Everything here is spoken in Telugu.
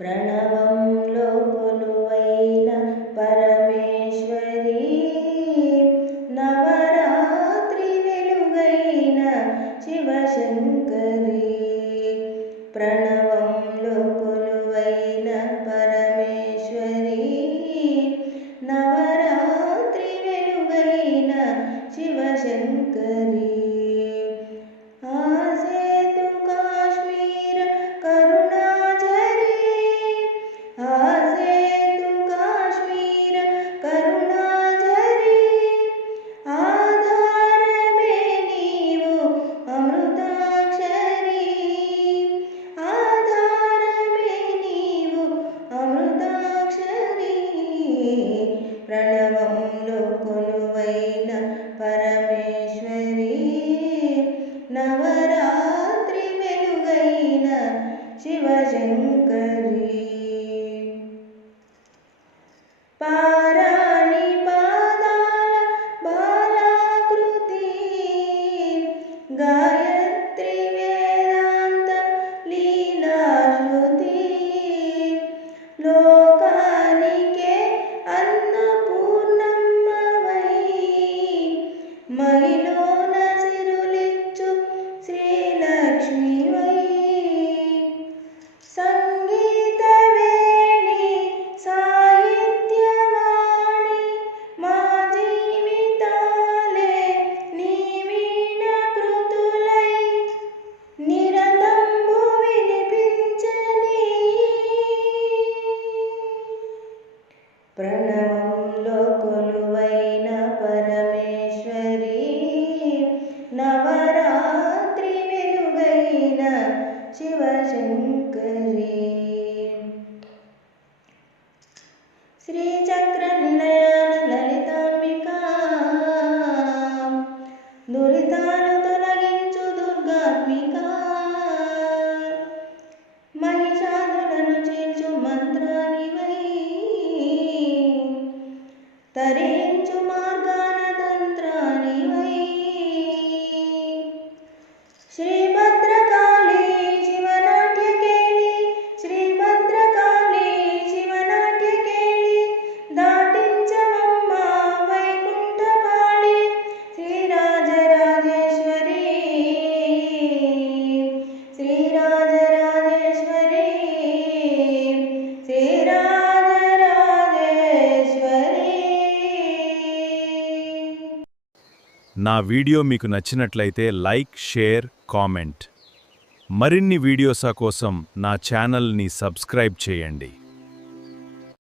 ప్రణవంలో కొలువైన పరమేశ్వరి, నవరాత్రి వెలుగైన శివశంకరి. ప్రణవంలో కొలువైన పరమేశ్వరి, నవరాత్రి వెలుగైన శివశంకరి. ప్రణవంలో కొలువైన పరమేశ్వరి, నవరాత్రి వెలుగైన శివశంకరి. పారాణి పాదాల బాలాకృతి, గాయత్రి వేదాంత లీలాశ్రుతి, లోకానికే మహిళన సిరులిచ్చు శ్రీలక్ష్మివై, సంగీత వేణి సాహిత్యవాణి, మా జీవితాలే నీ వీణ కృతులై నిరతంబు వినిపించని. ప్రణవంలో కొలువైన పరమేశ్వరి, నవరాత్రి వెలుగైన శివశంకరి. శ్రీచక్ర నిలయాన లలితాంబికా, దురితాలు తొలగించు దుర్గాత్మికా, మహిషాదులను చీల్చు మంత్రానివై, తరించు మార్గాన తంత్రానివై. శ్రీభద్రకాళీ శివనాట్యకేళి, శ్రీభద్రకాళీ శివనాట్యకేళి, దాటించవమ్మ వైకుంఠపాళి, శ్రీరాజరాజేశ్వరి, శ్రీరాజరాజేశ్వరి, నా వీడియో మీకు నచ్చినట్లయితే లైక్, షేర్, కామెంట్. మరిన్ని వీడియోస్ కోసం నా ఛానల్ని సబ్స్క్రైబ్ చేయండి.